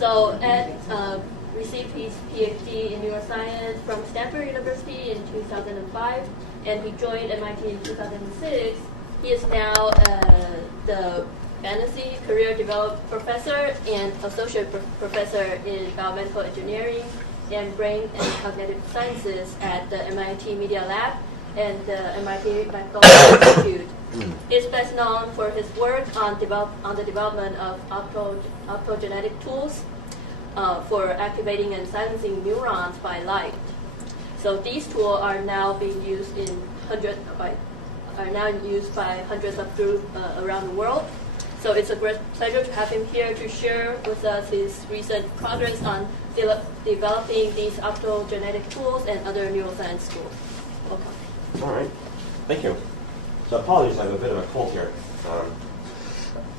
So Ed received his PhD in neuroscience from Stanford University in 2005, and he joined MIT in 2006. He is now the Fantasy Career Development Professor and Associate Professor in Biomedical Engineering and Brain and Cognitive Sciences at the MIT Media Lab and the MIT Macdonald Institute. He's best known for his work on the development of optogenetic tools for activating and silencing neurons by light. So these tools are now being used by hundreds of groups around the world. So it's a great pleasure to have him here to share with us his recent progress on developing these optogenetic tools and other neuroscience tools. Welcome. All right. Thank you. So apologies, I have a bit of a cold here.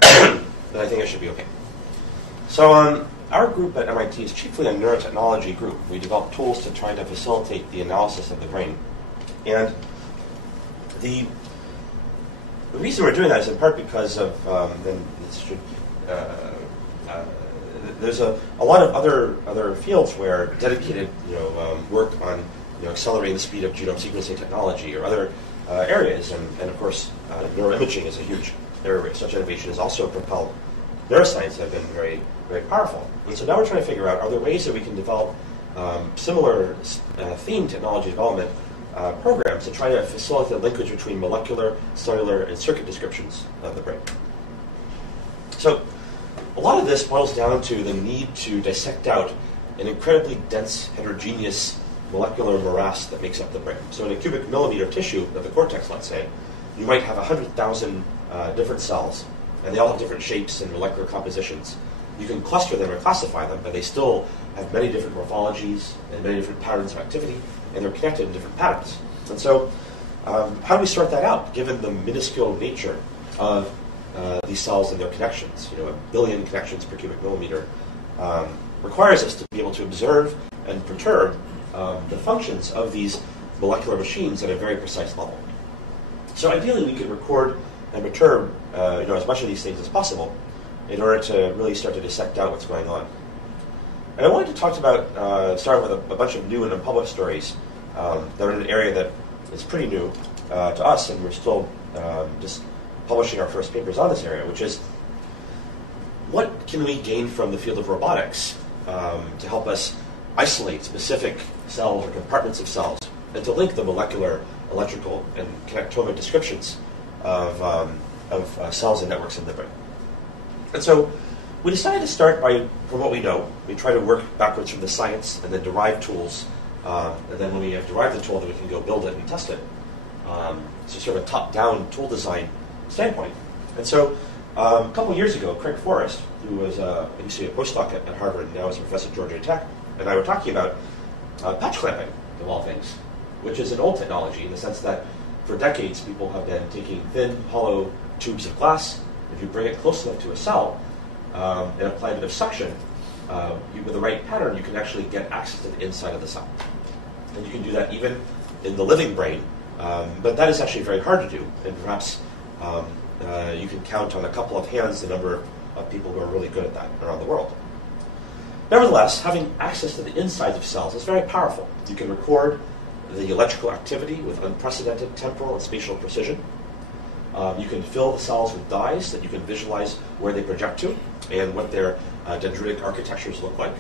But I think I should be okay. So our group at MIT is chiefly a neurotechnology group. We develop tools to try to facilitate the analysis of the brain. And the reason we're doing that is in part because of, there's a lot of other fields where dedicated work on accelerating the speed of genome sequencing technology or other areas, and of course neuroimaging is a huge area where such innovation has also propelled neuroscience have been very, very powerful. And so now we're trying to figure out, are there ways that we can develop similar theme technology development programs to try to facilitate the linkage between molecular, cellular, and circuit descriptions of the brain. So a lot of this boils down to the need to dissect out an incredibly dense, heterogeneous molecular morass that makes up the brain. So in a cubic millimeter tissue of the cortex, let's say, you might have 100,000 different cells, and they all have different shapes and molecular compositions. You can cluster them or classify them, but they still have many different morphologies and many different patterns of activity, and they're connected in different patterns. And so how do we sort that out, given the minuscule nature of these cells and their connections? 1 billion connections per cubic millimeter requires us to be able to observe and perturb the functions of these molecular machines at a very precise level. So ideally, we could record and perturb as much of these things as possible in order to really start to dissect out what's going on. And I wanted to talk about, start with a bunch of new and unpublished stories that are in an area that is pretty new to us, and we're still just publishing our first papers on this area, which is what can we gain from the field of robotics to help us isolate specific cells or compartments of cells and to link the molecular, electrical, and connectomic descriptions of cells and networks in the brain. And so we decided to start from what we know. We try to work backwards from the science and then derive tools. And then when we have derived the tool, then we can go build it and test it. So sort of a top-down tool design standpoint. And so a couple years ago, Craig Forrest, who was used to be a postdoc at Harvard and now is a professor at Georgia Tech, and I were talking about patch clamping, of all things, which is an old technology in the sense that for decades people have been taking thin, hollow tubes of glass. If you bring it close enough to a cell and apply a bit of suction, with the right pattern, you can actually get access to the inside of the cell. And you can do that even in the living brain, but that is actually very hard to do, and perhaps you can count on a couple of hands the number of people who are really good at that around the world. Nevertheless, having access to the insides of cells is very powerful. You can record the electrical activity with unprecedented temporal and spatial precision. You can fill the cells with dyes that you can visualize where they project to and what their dendritic architectures look like.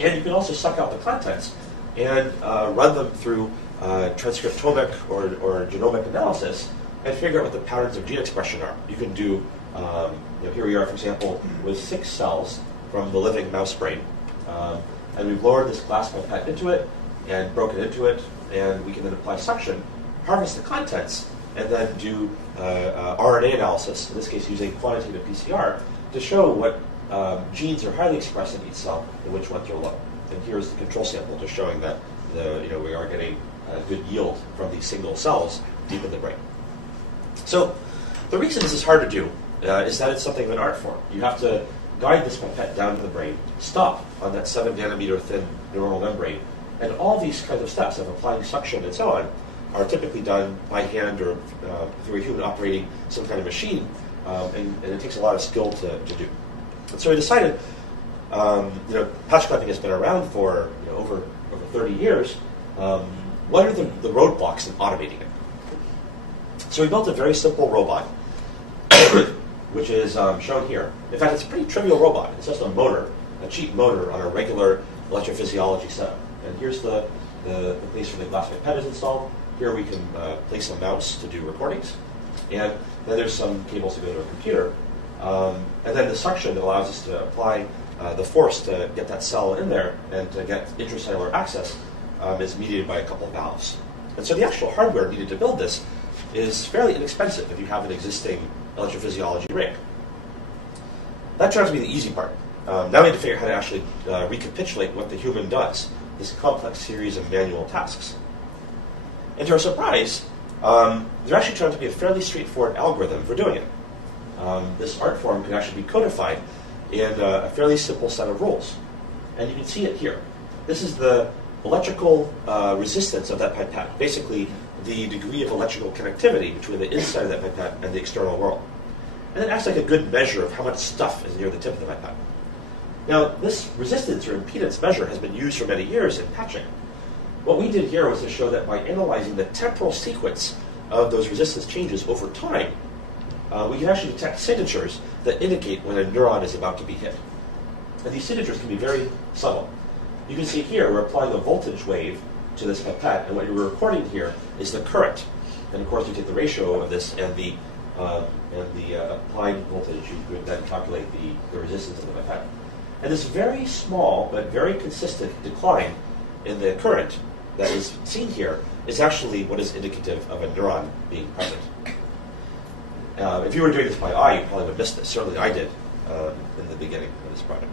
And you can also suck out the contents and run them through transcriptomic or genomic analysis and figure out what the patterns of gene expression are. You can do, here we are, for example, with 6 cells from the living mouse brain. And we've lowered this glass pipette into it and broken into it, and we can then apply suction, harvest the contents, and then do RNA analysis, in this case using quantitative PCR, to show what genes are highly expressed in each cell and which ones are low. And here's the control sample just showing that we are getting good yield from these single cells deep in the brain. So the reason this is hard to do is that it's something of an art form. You have to guide this pipette down to the brain, stop on that 7 nanometer thin neuronal membrane, and all these kinds of steps of applying suction and so on are typically done by hand or through a human operating some kind of machine, and it takes a lot of skill to do. And so we decided Patch clamping has been around for over 30 years. What are the roadblocks in automating it? So we built a very simple robot, which is shown here. In fact, it's a pretty trivial robot. It's just a motor, a cheap motor on a regular electrophysiology setup. And here's the place where the glass pipette is installed. Here we can place a mouse to do recordings. And then there's some cables to go to a computer. And then the suction that allows us to apply the force to get that cell in there and to get intracellular access is mediated by a couple of valves. And so the actual hardware needed to build this is fairly inexpensive if you have an existing electrophysiology rig. That turns out to be the easy part. Now we have to figure out how to actually recapitulate what the human does, this complex series of manual tasks. And to our surprise, there actually turned out to be a fairly straightforward algorithm for doing it. This art form can actually be codified in a fairly simple set of rules. And you can see it here. This is the electrical resistance of that pipette, basically the degree of electrical connectivity between the inside of that pipette and the external world. And it acts like a good measure of how much stuff is near the tip of the pipette. Now, this resistance or impedance measure has been used for many years in patching. What we did here was to show that by analyzing the temporal sequence of those resistance changes over time, we can actually detect signatures that indicate when a neuron is about to be hit. And these signatures can be very subtle. You can see here we're applying a voltage wave to this pipette, and what you're recording here is the current. And of course, you take the ratio of this and the applied voltage. You could then calculate the resistance of the pipette. And this very small but very consistent decline in the current that is seen here is actually what is indicative of a neuron being present. If you were doing this by eye, you probably would have missed this. Certainly I did in the beginning of this project.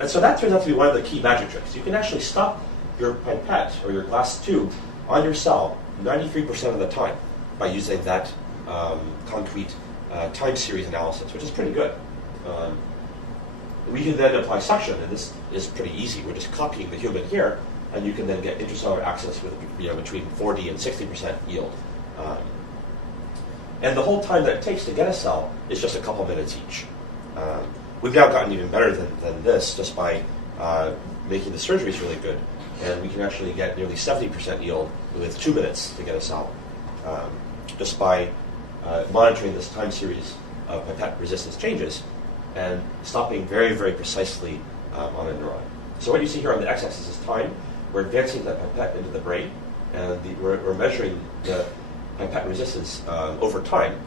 And so that turns out to be one of the key magic tricks. You can actually stop your pipette or your glass tube on your cell 93% of the time by using that concrete time series analysis, which is pretty good. We can then apply suction, and this is pretty easy. We're just copying the human here, and you can then get intracellular access with between 40 and 60% yield. And the whole time that it takes to get a cell is just a couple minutes each. We've now gotten even better than this just by making the surgeries really good. And we can actually get nearly 70% yield with 2 minutes to get a cell, just by monitoring this time series of pipette resistance changes and stopping very, very precisely on a neuron. So what you see here on the x-axis is time. We're advancing that pipette into the brain, and we're measuring the pipette resistance over time.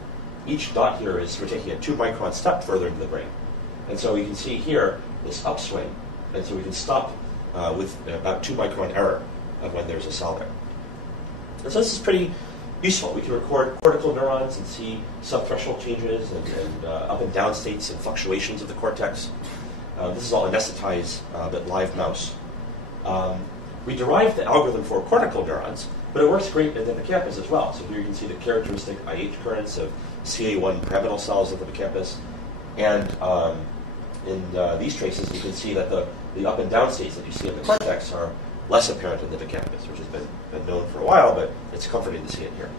Each dot here is we're taking a 2-micron step further into the brain. And so we can see here this upswing. And so we can stop with about 2-micron error of when there's a cell there. And so this is pretty useful. We can record cortical neurons and see subthreshold changes and up and down states and fluctuations of the cortex. This is all anesthetized but live mouse. We derived the algorithm for cortical neurons, but it works great in the hippocampus as well. So here you can see the characteristic IH currents of CA1 pyramidal cells of the hippocampus. And in these traces, you can see that the up and down states that you see in the cortex are less apparent in the hippocampus, which has been known for a while, but it's comforting to see it here.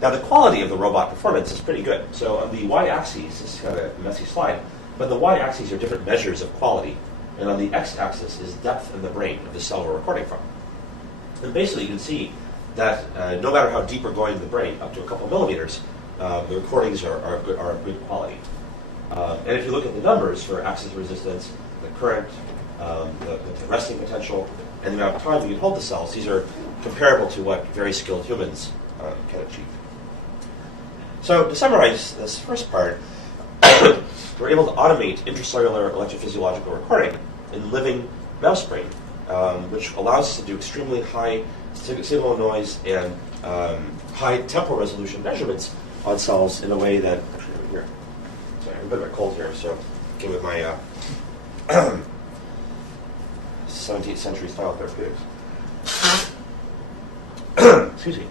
Now, the quality of the robot performance is pretty good. So on the y-axis, this is kind of a messy slide, but the y-axis are different measures of quality, and on the x-axis is depth in the brain of the cell we're recording from. And basically, you can see that no matter how deep we're going in the brain, up to a couple millimeters, the recordings are of good quality. And if you look at the numbers for axis resistance, the current, the resting potential, and the amount of time we can hold the cells, these are comparable to what very skilled humans can achieve. So to summarize this first part, we're able to automate intracellular electrophysiological recording in living mouse brain, which allows us to do extremely high signal noise and high temporal resolution measurements on cells in a way that, actually over here, sorry, I'm a bit of a cold here, so came with my 17th century style therapeutics. Excuse me.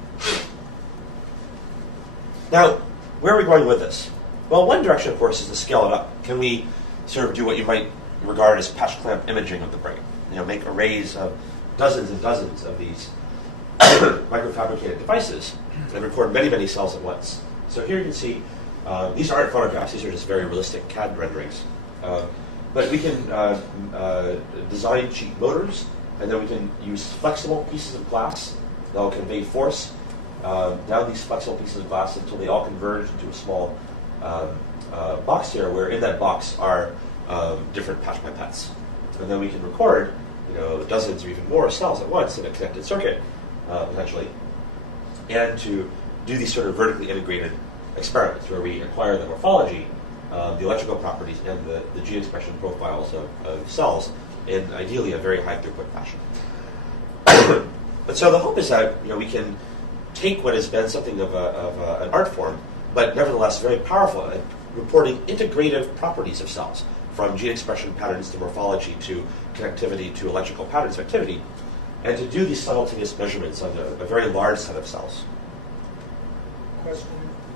Now, where are we going with this? Well, one direction, of course, is to scale it up. Can we sort of do what you might regard as patch clamp imaging of the brain? Make arrays of dozens and dozens of these microfabricated devices and record many, many cells at once. So here you can see These aren't photographs. These are just very realistic CAD renderings. But we can design cheap motors, and then we can use flexible pieces of glass that will convey force down these flexible pieces of glass until they all converge into a small box here, where in that box are different patch pipettes. And then we can record, dozens or even more cells at once in a connected circuit, potentially, and to do these sort of vertically integrated experiments where we acquire the morphology, the electrical properties, and the gene expression profiles of cells in ideally a very high throughput fashion. But so the hope is that we can take what has been something of an art form, but nevertheless very powerful at reporting integrative properties of cells, from gene expression patterns to morphology to connectivity to electrical patterns of activity, and to do these simultaneous measurements on a very large set of cells. Question?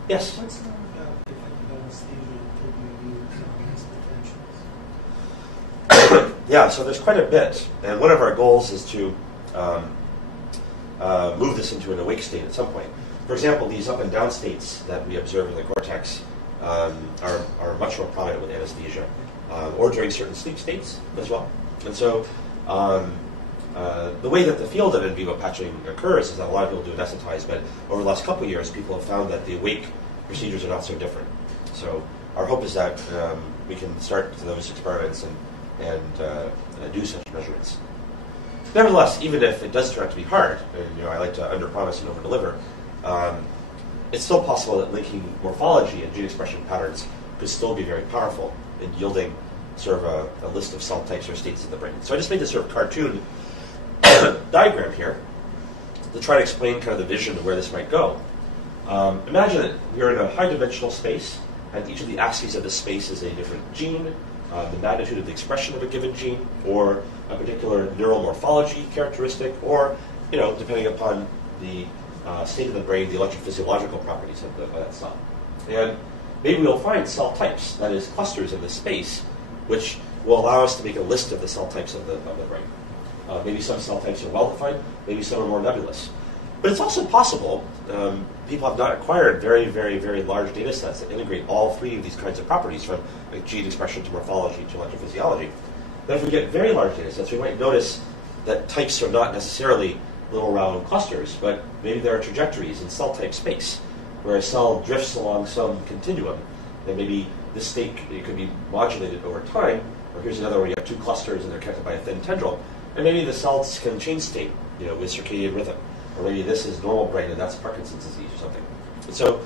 Yes? What's known about the effect of anesthesia to use on these potentials? Yeah, so there's quite a bit, and one of our goals is to move this into an awake state at some point. For example, these up and down states that we observe in the cortex are much more prominent with anesthesia, or during certain sleep states as well. And so the way that the field of in vivo patching occurs is that a lot of people do anesthetize, but over the last couple of years, people have found that the awake procedures are not so different. So our hope is that we can start those experiments and do such measurements. Nevertheless, even if it does turn out to be hard, and I like to underpromise and overdeliver, it's still possible that linking morphology and gene expression patterns could still be very powerful in yielding sort of a list of cell types or states of the brain. So I just made this sort of cartoon diagram here to try to explain kind of the vision of where this might go. Imagine that we're in a high-dimensional space, and each of the axes of this space is a different gene, the magnitude of the expression of a given gene, or a particular neural morphology characteristic, or, depending upon the state of the brain, the electrophysiological properties of that cell. And maybe we'll find cell types, that is, clusters in this space, which will allow us to make a list of the cell types of the brain. Maybe some cell types are well-defined, maybe some are more nebulous. But it's also possible, people have not acquired very, very, very large data sets that integrate all three of these kinds of properties, from gene expression to morphology to electrophysiology. Then if we get very large data sets, we might notice that types are not necessarily little round clusters, but maybe there are trajectories in cell type space, where a cell drifts along some continuum, and maybe this state it could be modulated over time, or here's another where you have two clusters and they're connected by a thin tendril, and maybe the cells can change state, with circadian rhythm. Or maybe this is normal brain and that's Parkinson's disease or something. And so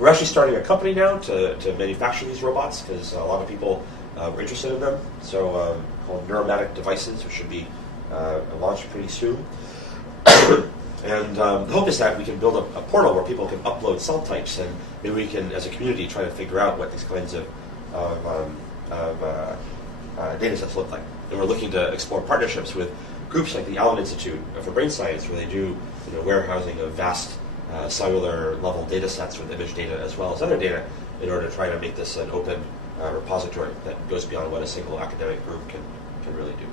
we're actually starting a company now to manufacture these robots, because a lot of people were interested in them. So called Neuromatic Devices, which should be launched pretty soon. And the hope is that we can build a portal where people can upload cell types, and maybe we can, as a community, try to figure out what these kinds of data sets look like. And we're looking to explore partnerships with groups like the Allen Institute for Brain Science, where they do warehousing of vast cellular level data sets with image data as well as other data, in order to try to make this an open repository that goes beyond what a single academic group can really do.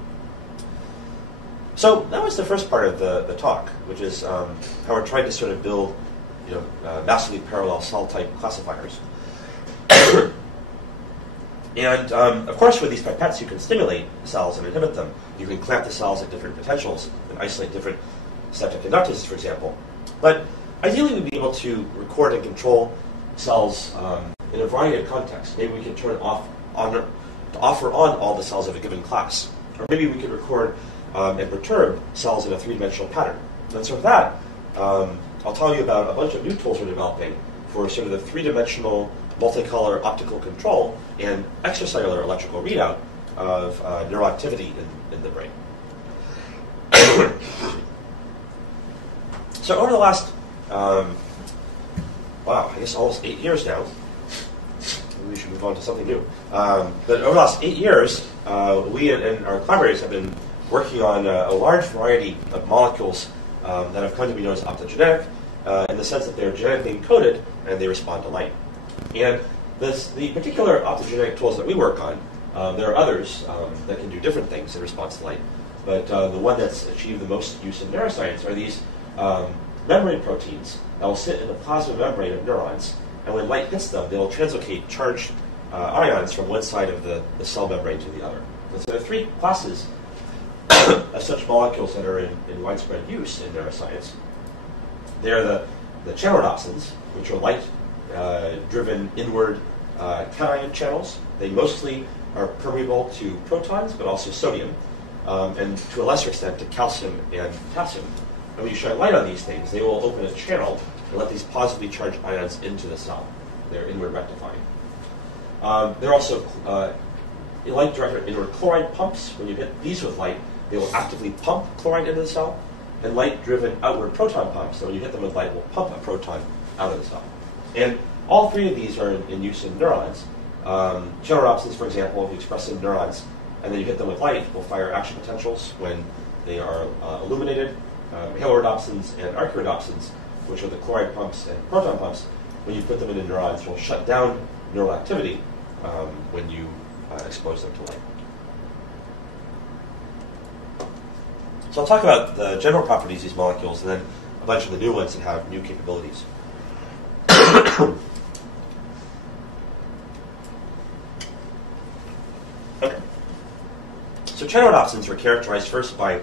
So that was the first part of the talk, which is how we're trying to sort of build massively parallel cell type classifiers. And of course, with these pipettes, you can stimulate cells and inhibit them. You can clamp the cells at different potentials and isolate different septic conductors, for example. But ideally, we'd be able to record and control cells in a variety of contexts. Maybe we can turn off to offer on all the cells of a given class. Or maybe we could record and perturb cells in a three-dimensional pattern. And so for that, I'll tell you about a bunch of new tools we're developing for sort of the three-dimensional multicolor optical control and extracellular electrical readout of neuroactivity in the brain. So over the last, I guess almost 8 years now, maybe we should move on to something new. But over the last 8 years, we and our collaborators have been working on a large variety of molecules that have come to be known as optogenetic, in the sense that they're genetically encoded and they respond to light. And the particular optogenetic tools that we work on, there are others that can do different things in response to light, but the one that's achieved the most use in neuroscience are these membrane proteins that will sit in the plasma membrane of neurons and when light hits them, they'll translocate charged ions from one side of the cell membrane to the other. And so there are three classes of such molecules that are in widespread use in neuroscience. They are the Halodoxins, which are light-driven inward cation channels. They mostly are permeable to protons, but also sodium, and to a lesser extent to calcium and potassium. And when you shine light on these things, they will open a channel and let these positively charged ions into the cell. They're inward rectifying. They're also light-directed inward chloride pumps. When you hit these with light, they will actively pump chloride into the cell. And light-driven outward proton pumps, so when you hit them with light, will pump a proton out of the cell. And all three of these are in use in neurons. Halodoxins, for example, if you express in neurons, and then you hit them with light, will fire action potentials when they are illuminated. Halodoxins and archaeodoxins, which are the chloride pumps and proton pumps, when you put them into neurons, will shut down neural activity when you expose them to light. So I'll talk about the general properties of these molecules and then a bunch of the new ones that have new capabilities. Okay. So Halodoxins were characterized first by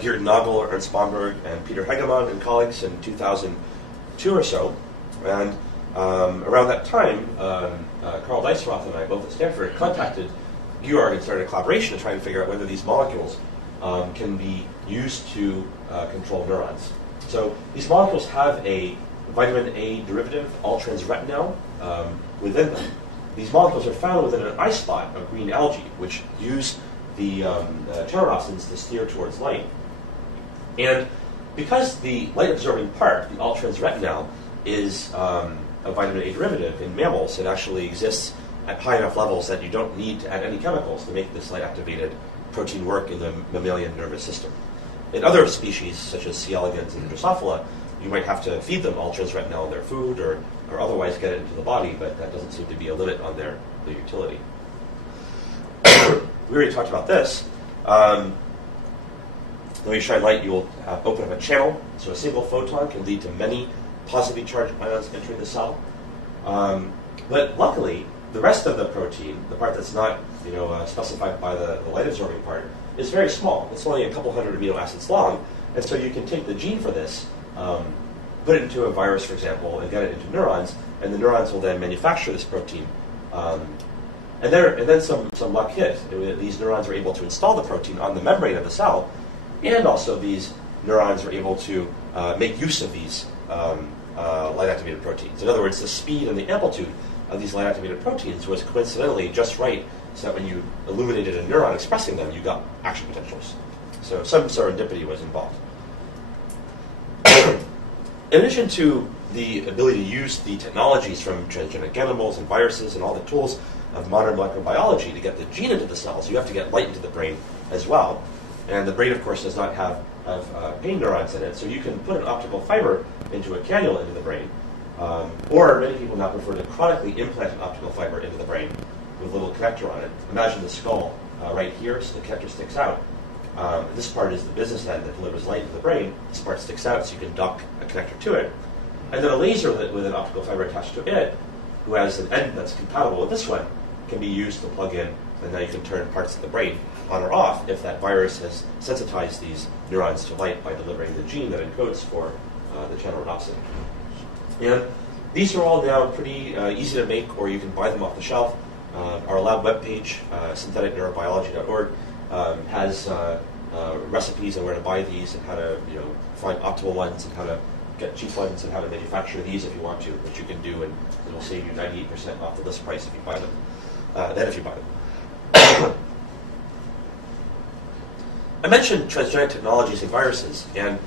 Geert Nagel, Ernst Bomberg, and Peter Hegemann and colleagues in 2002 or so. And around that time, Carl Dijsselroth and I, both at Stanford, contacted Georg and started a collaboration to try and figure out whether these molecules can be used to control neurons. So these molecules have a vitamin A derivative, all-trans-retinal, within them. These molecules are found within an eye spot of green algae, which use the Halodoxins to steer towards light. And because the light-absorbing part, the all-trans-retinal, is a vitamin A derivative in mammals, it actually exists at high enough levels that you don't need to add any chemicals to make this light-activated protein work in the mammalian nervous system. In other species, such as C. elegans and Drosophila, you might have to feed them all-trans-retinal in their food or otherwise get it into the body, but that doesn't seem to be a limit on their utility. We already talked about this. When you shine light, you will open up a channel, so a single photon can lead to many positively charged ions entering the cell. But luckily, the rest of the protein, the part that's not specified by the light-absorbing part, is very small. It's only a couple hundred amino acids long, and so you can take the gene for this, put it into a virus, for example, and get it into neurons, and the neurons will then manufacture this protein. And then some luck hit. These neurons are able to install the protein on the membrane of the cell, and also these neurons are able to make use of these light-activated proteins. In other words, the speed and the amplitude of these light-activated proteins was coincidentally just right, so that when you illuminated a neuron expressing them, you got action potentials. So some serendipity was involved. In addition to the ability to use the technologies from transgenic animals and viruses and all the tools of modern molecular biology to get the gene into the cells, you have to get light into the brain as well. And the brain, of course, does not have pain neurons in it, so you can put an optical fiber into a cannula into the brain. Or many people now prefer to chronically implant an optical fiber into the brain with a little connector on it. Imagine the skull right here, so the connector sticks out. This part is the business end that delivers light to the brain. This part sticks out, so you can dock a connector to it. And then a laser with an optical fiber attached to it, who has an end that's compatible with this one, can be used to plug in, and now you can turn parts of the brain on or off if that virus has sensitized these neurons to light by delivering the gene that encodes for the Halodoxin. And these are all now pretty easy to make, or you can buy them off the shelf. Our lab webpage, syntheticneurobiology.org, has recipes on where to buy these and how to find optimal ones and how to get cheap ones and how to manufacture these if you want to, which you can do, and it'll save you 98% off the list price if you buy them. If you buy them. I mentioned transgenic technologies and viruses, and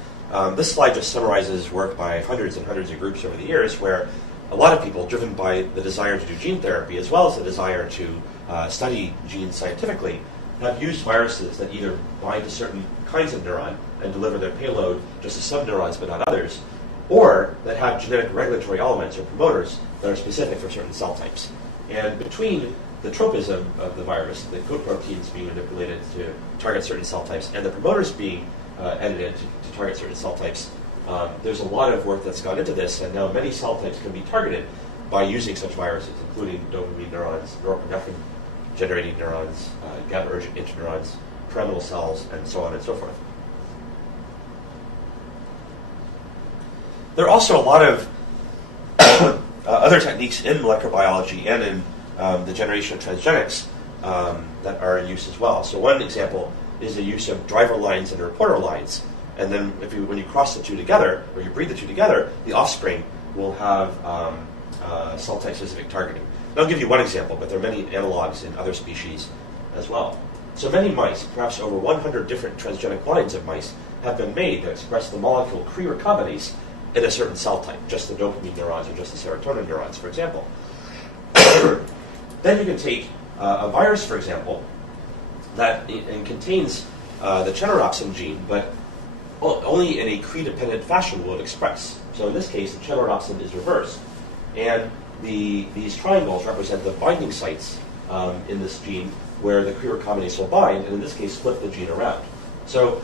this slide just summarizes work by hundreds and hundreds of groups over the years where a lot of people, driven by the desire to do gene therapy as well as the desire to study genes scientifically, have used viruses that either bind to certain kinds of neuron and deliver their payload just to some neurons but not others, or that have genetic regulatory elements or promoters that are specific for certain cell types. And between the tropism of the virus, the code proteins being manipulated to target certain cell types, and the promoters being edited to target certain cell types, there's a lot of work that's gone into this, and now many cell types can be targeted by using such viruses, including dopamine neurons, norepinephrine generating neurons, GABAergic interneurons, pyramidal cells, and so on and so forth. There are also a lot of other techniques in molecular biology and in the generation of transgenics that are in use as well. So one example is the use of driver lines and reporter lines. And then when you cross the two together, or you breed the two together, the offspring will have cell type specific targeting. And I'll give you one example, but there are many analogs in other species as well. So many mice, perhaps over 100 different transgenic lines of mice, have been made that express the molecule creeddriver in a certain cell type, just the dopamine neurons or just the serotonin neurons, for example. Then you can take a virus, for example, that contains the Halodoxin gene, but only in a Cree-dependent fashion will it express. So in this case, the Halodoxin is reversed, and these triangles represent the binding sites in this gene where the Cree recombinase will bind, and in this case, flip the gene around. So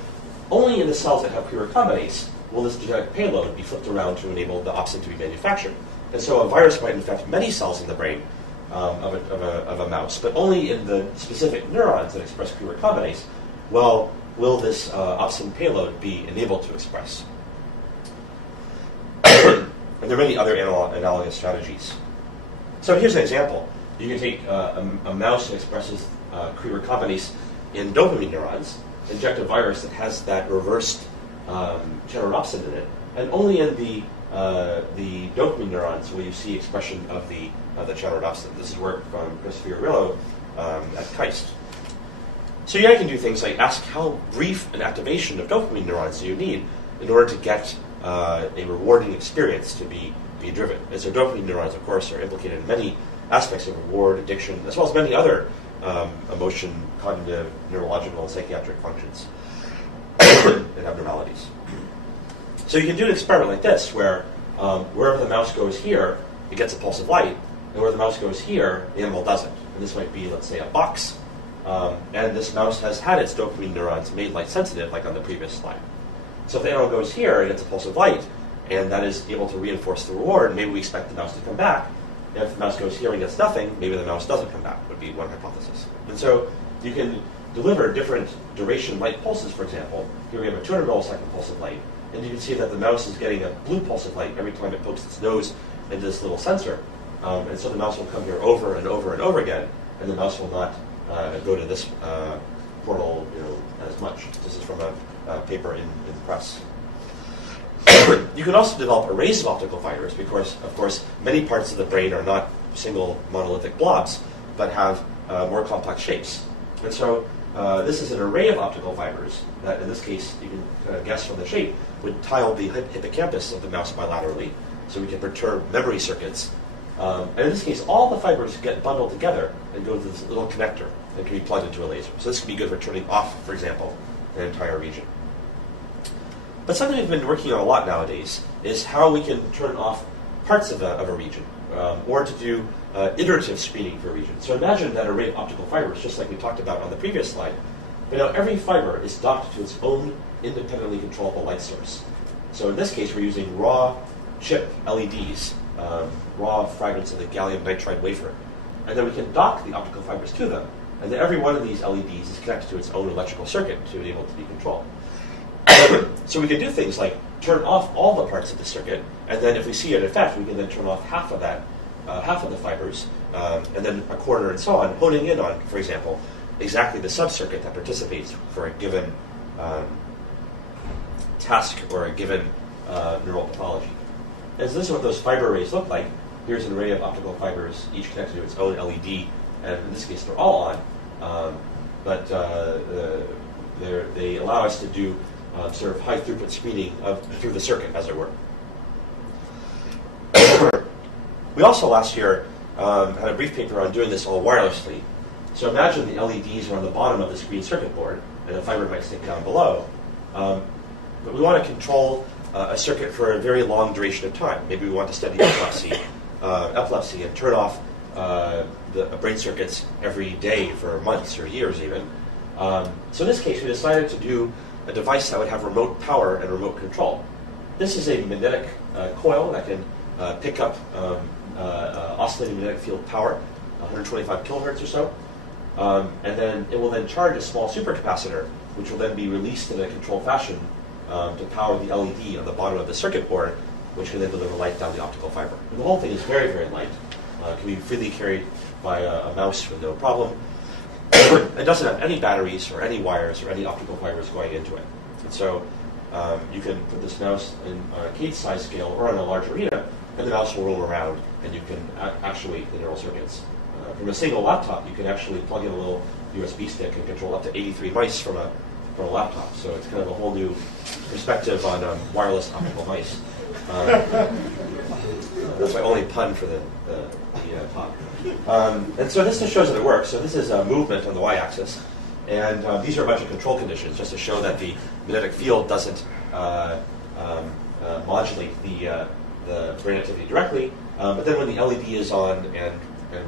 only in the cells that have Cree recombinase will this genetic payload be flipped around to enable the opsin to be manufactured. And so a virus might infect many cells in the brain of a mouse, but only in the specific neurons that express Cree recombinase will this opsin payload be enabled to express. And there are many other analogous strategies. So here's an example. You can take a mouse that expresses Cree recombinase in dopamine neurons, inject a virus that has that reversed Halodoxin in it, and only in the dopamine neurons will you see expression of the Halodoxin. This is work from Chris Fiorillo at KAIST. So yeah, I can do things like ask how brief an activation of dopamine neurons do you need in order to get a rewarding experience to be driven. And so dopamine neurons, of course, are implicated in many aspects of reward, addiction, as well as many other emotion, cognitive, neurological, and psychiatric functions and abnormalities. So you can do an experiment like this, where wherever the mouse goes here, it gets a pulse of light, and where the mouse goes here, the animal doesn't. And this might be, let's say, a box. And this mouse has had its dopamine neurons made light sensitive, like on the previous slide. So if the animal goes here, it gets a pulse of light, and that is able to reinforce the reward. Maybe we expect the mouse to come back. If the mouse goes here and gets nothing, maybe the mouse doesn't come back, would be one hypothesis. And so you can deliver different duration light pulses, for example. Here we have a 200 millisecond pulse of light, and you can see that the mouse is getting a blue pulse of light every time it pokes its nose into this little sensor. And so the mouse will come here over and over and over again, and the mouse will not go to this portal as much. This is from a paper in the press. You can also develop arrays of optical fibers because, of course, many parts of the brain are not single monolithic blobs, but have more complex shapes. And so this is an array of optical fibers that, in this case, you can kind of guess from the shape, would tile the hippocampus of the mouse bilaterally, so we can perturb memory circuits. And in this case, all the fibers get bundled together and go to this little connector that can be plugged into a laser. So this can be good for turning off, for example, an entire region. But something we've been working on a lot nowadays is how we can turn off parts of a region, or to do iterative screening for a region. So imagine that array of optical fibers, just like we talked about on the previous slide, but now every fiber is docked to its own independently controllable light source. So in this case, we're using raw chip LEDs, raw fragments of the gallium nitride wafer. And then we can dock the optical fibers to them. And then every one of these LEDs is connected to its own electrical circuit to be able to be controlled. So we can do things like turn off all the parts of the circuit, and then if we see an effect, we can then turn off half of that, half of the fibers, and then a quarter and so on, honing in on, for example, exactly the sub-circuit that participates for a given task or a given neural pathology. And so this is what those fiber arrays look like. Here's an array of optical fibers, each connected to its own LED, and in this case they're all on, but they allow us to do sort of high throughput screening through the circuit, as it were. We also last year had a brief paper on doing this all wirelessly. So imagine the LEDs are on the bottom of the screen circuit board, and the fiber might stick down below. But we want to control a circuit for a very long duration of time. Maybe we want to study epilepsy and turn off the brain circuits every day for months or years even. So in this case, we decided to do a device that would have remote power and remote control. This is a magnetic coil that can pick up oscillating magnetic field power, 125 kilohertz or so. And then it will then charge a small supercapacitor, which will then be released in a controlled fashion to power the LED on the bottom of the circuit board, which can then deliver light down the optical fiber. And the whole thing is very, very light. Can be freely carried by a mouse with no problem. It doesn't have any batteries or any wires or any optical fibers going into it. And so you can put this mouse in on a cage size scale or on a large arena, and the mouse will roll around, and you can actuate the neural circuits. From a single laptop, you can actually plug in a little USB stick and control up to 83 mice from a laptop. So it's kind of a whole new perspective on wireless optical mice. That's my only pun for the talk. And so this just shows that it works. So this is movement on the y-axis. And these are a bunch of control conditions just to show that the magnetic field doesn't modulate the brain activity directly. But then when the LED is on and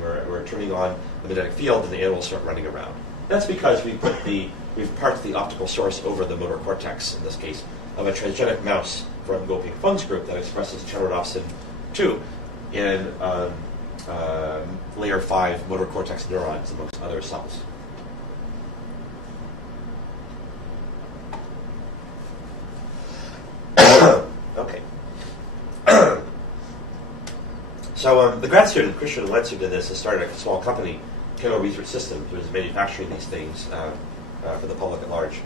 we're turning on the magnetic field, then the animals start running around. That's because we've parked the optical source over the motor cortex, in this case, of a transgenic mouse from Go-Ping Feng's group that expresses channelrhodopsin 2 in layer 5 motor cortex neurons, amongst other cells. Okay. So the grad student, Christian Lenz, who did this, has started a small company, Kendall Research Systems, who is manufacturing these things for the public at large.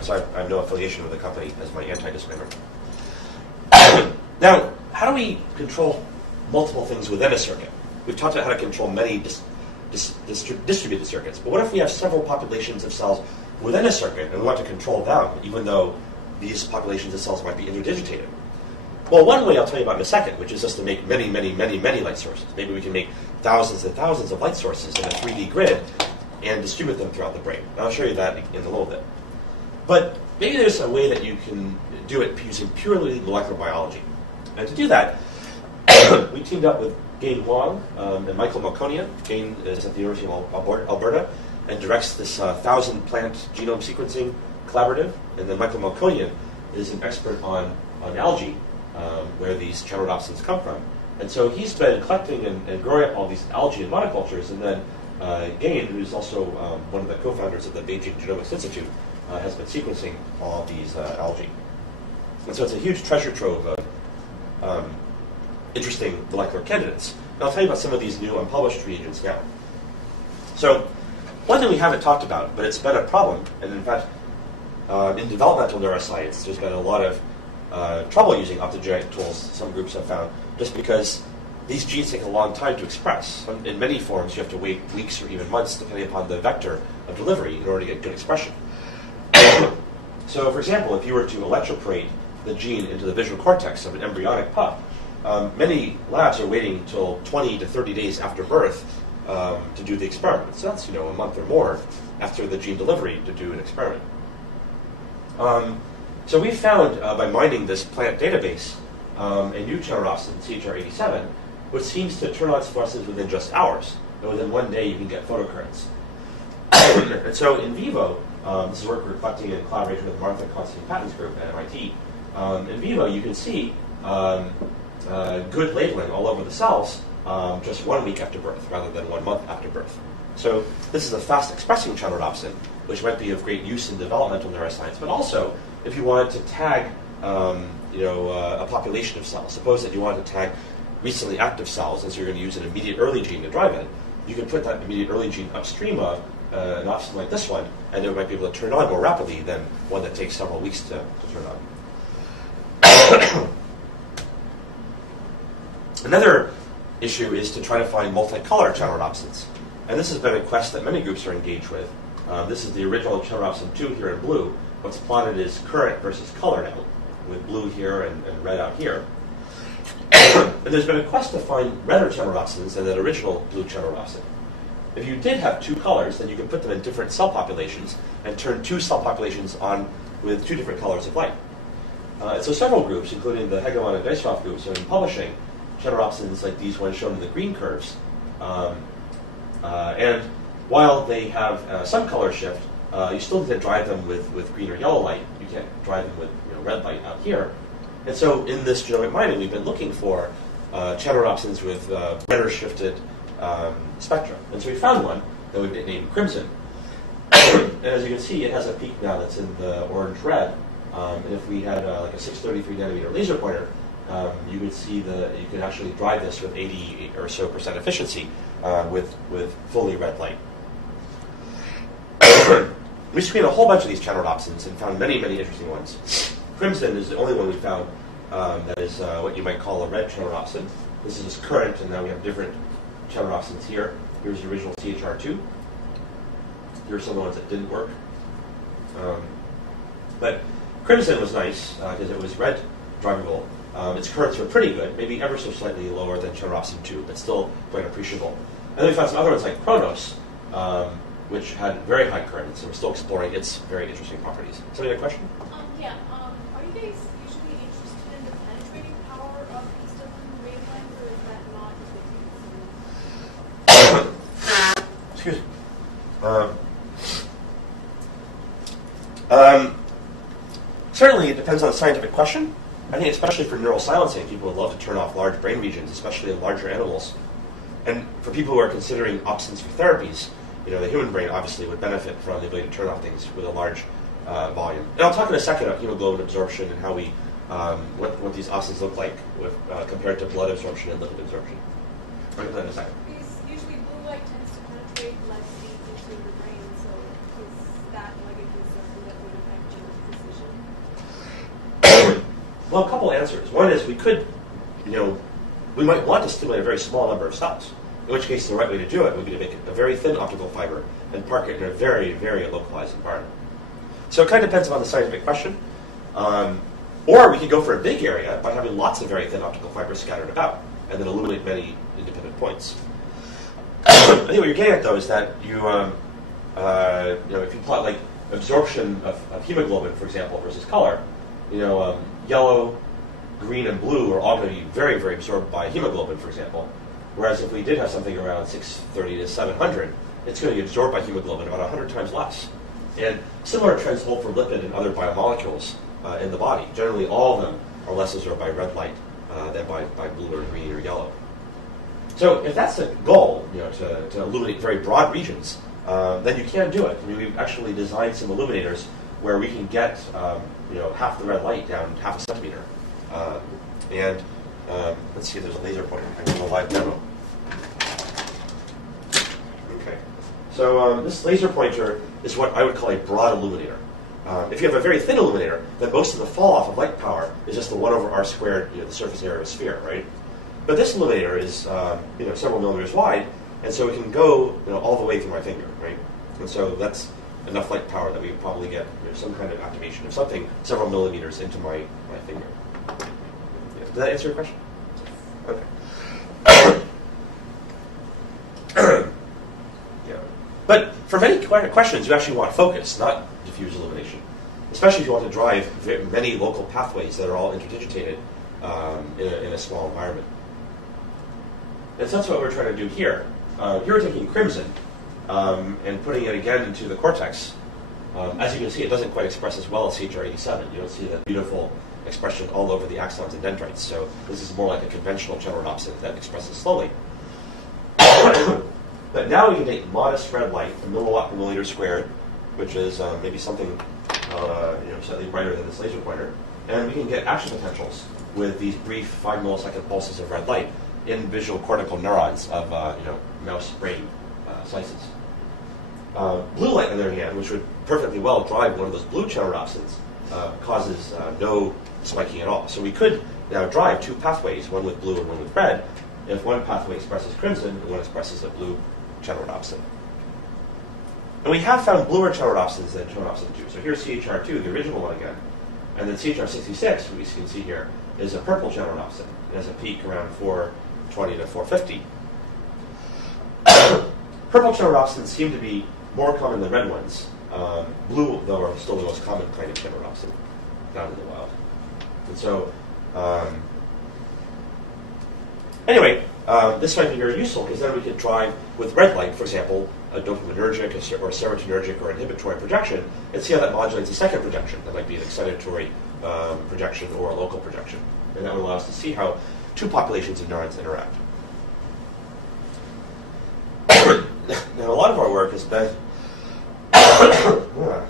So I have no affiliation with the company as my anti-disclaimer. Now, how do we control multiple things within a circuit? We've talked about how to control many distributed circuits, but what if we have several populations of cells within a circuit and we want to control them, even though these populations of cells might be interdigitated? Well, one way I'll tell you about in a second, which is just to make many, many, many, many light sources. Maybe we can make thousands and thousands of light sources in a 3D grid and distribute them throughout the brain. And I'll show you that in a little bit. But maybe there's a way that you can do it using purely molecular biology. And to do that, we teamed up with Gain Wang and Michael Malkonia. Gain is at the University of Alberta and directs this 1,000-plant genome sequencing collaborative. And then Michael Malkonia is an expert on algae, where these channelrhodopsins come from. And so he's been collecting and growing up all these algae in monocultures, and then Gain, who's also one of the co-founders of the Beijing Genomics Institute, has been sequencing all of these algae. And so it's a huge treasure trove of interesting molecular candidates. And I'll tell you about some of these new unpublished reagents now. So one thing we haven't talked about, but it's been a problem, and in fact, in developmental neuroscience, there's been a lot of trouble using optogenetic tools, some groups have found, just because these genes take a long time to express. In many forms, you have to wait weeks or even months, depending upon the vector of delivery, in order to get good expression. So, for example, if you were to electroporate the gene into the visual cortex of an embryonic pup, many labs are waiting until 20 to 30 days after birth to do the experiment. So that's, a month or more after the gene delivery to do an experiment. So we found, by mining this plant database, a new channelrhodopsin, CHR87, which seems to turn on its fluorescence within just hours. And within one day, you can get photocurrents. And so in vivo, this is work we're conducting in collaboration with Martha Constantine-Patton's group at MIT. In vivo, you can see good labeling all over the cells just 1 week after birth, rather than 1 month after birth. So this is a fast-expressing channelrhodopsin, which might be of great use in developmental neuroscience, but also if you wanted to tag a population of cells. Suppose that you wanted to tag recently active cells, and so you're going to use an immediate early gene to drive it. You can put that immediate early gene upstream of an opsin like this one, and it might be able to turn on more rapidly than one that takes several weeks to turn on. Another issue is to try to find multicolor channelrhodopsins. And this has been a quest that many groups are engaged with. This is the original channelrhodopsin 2 here in blue. What's plotted is current versus color now, with blue here and red out here. And there's been a quest to find redder channelrhodopsins than that original blue channelrhodopsin. If you did have two colors, then you could put them in different cell populations and turn two cell populations on with two different colors of light. And so several groups, including the Hegemon and Dyshoff groups, have been publishing channelrhodopsins like these ones shown in the green curves. And while they have some color shift, you still need to drive them with green or yellow light. You can't drive them with red light out here. And so in this genomic mining, we've been looking for channelopsins with better shifted spectra. And so we found one that we named Crimson. And as you can see, it has a peak now that's in the orange-red. And if we had like a 633 nanometer laser pointer, you would see you could actually drive this with 80 or so % efficiency with fully red light. We screened a whole bunch of these channelopsins and found many, many interesting ones. Crimson is the only one we found that is what you might call a red channelopsin. This is current, and now we have different channelopsins here. Here's the original CHR2. Here are some of the ones that didn't work. But Crimson was nice because it was red drivable. Its currents were pretty good, maybe ever so slightly lower than channelopsin 2, but still quite appreciable. And then we found some other ones like Chronos, which had very high currents, and we're still exploring its very interesting properties. Somebody have a question? Yeah. Are you guys usually interested in the penetrating power of these different wavelengths, or is that not just Excuse me. Certainly, it depends on the scientific question. I think especially for neural silencing, people would love to turn off large brain regions, especially in larger animals. And for people who are considering options for therapies, the human brain obviously would benefit from the ability to turn off things with a large volume. And I'll talk in a second about hemoglobin absorption and how we, what these options look like with, compared to blood absorption and lipid absorption. I'll get that in a second. because usually blue light tends to penetrate less deep into the brain, so is that like a concern that would affect your precision? Well, a couple answers. One is we could, we might want to stimulate a very small number of cells, in which case the right way to do it would be to make a very thin optical fiber and park it in a very, very localized environment. So it kind of depends on the scientific question. Or we could go for a big area by having lots of very thin optical fibers scattered about, and then illuminate many independent points. I think what you're getting at, though, is that if you plot like absorption of hemoglobin, for example, versus color, yellow, green, and blue are all going to be very, very absorbed by hemoglobin, for example. Whereas if we did have something around 630 to 700, it's going to be absorbed by hemoglobin about 100 times less. And similar trends hold for lipid and other biomolecules in the body. Generally, all of them are less absorbed by red light than by blue or green or yellow. So if that's the goal, to illuminate very broad regions, then you can do it. I mean, we've actually designed some illuminators where we can get half the red light down half a centimeter. Let's see if there's a laser pointer. I can do a live demo. Okay. So this laser pointer is what I would call a broad illuminator. If you have a very thin illuminator, then most of the fall off of light power is just the 1 over r squared, the surface area of a sphere, right? But this illuminator is several millimeters wide, and so it can go all the way through my finger, right? And so that's enough light power that we would probably get some kind of activation of something several millimeters into my finger. Yeah. Did that answer your question? Okay. Yeah. But for many questions, you actually want focus, not diffuse illumination, especially if you want to drive many local pathways that are all interdigitated in a small environment. And so that's what we're trying to do here. Here we're taking crimson and putting it again into the cortex. As you can see, it doesn't quite express as well as CHR87. You don't see that beautiful expression all over the axons and dendrites. So this is more like a conventional channelopsin that expresses slowly. But now we can take modest red light, a milliwatt per milliliter squared, which is maybe something slightly brighter than this laser pointer, and we can get action potentials with these brief 5 millisecond pulses of red light in visual cortical neurons of mouse brain slices. Blue light, on the other hand, which would perfectly well drive one of those blue channelopsins, causes no spiking at all. So we could now drive 2 pathways, one with blue and one with red, if one pathway expresses crimson and one expresses a blue channelopsin. And we have found bluer channelopsins than channelopsin 2. So here's CHR2, the original one again. And then CHR66, what you can see here, is a purple channelopsin. It has a peak around 420 to 450. Purple channelopsins seem to be more common than red ones. Blue, though, are still the most common kind of channelopsin found in the wild. And so, anyway, this might be very useful because then we could drive with red light, for example, a dopaminergic or serotonergic or inhibitory projection, and see how that modulates a second projection. That might be an excitatory projection or a local projection. And that would allow us to see how two populations of neurons interact. Now, a lot of our work has been well,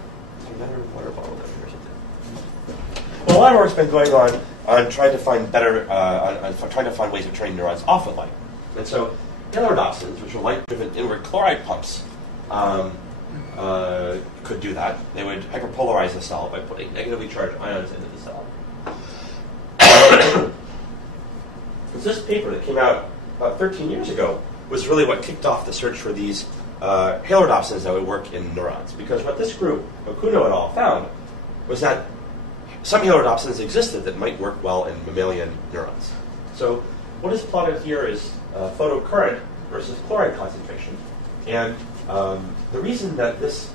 a lot of work's been going on trying to find better, on trying to find ways of turning neurons off with light. And so, Halodoxins, which are light-driven inward chloride pumps, could do that. They would hyperpolarize the cell by putting negatively charged ions into the cell. So this paper that came out about 13 years ago was really what kicked off the search for these Halodoxins that would work in neurons. Because what this group, Okuno et al., found was that some Halodoxins existed that might work well in mammalian neurons. So what is plotted here is photocurrent versus chloride concentration. And the reason that this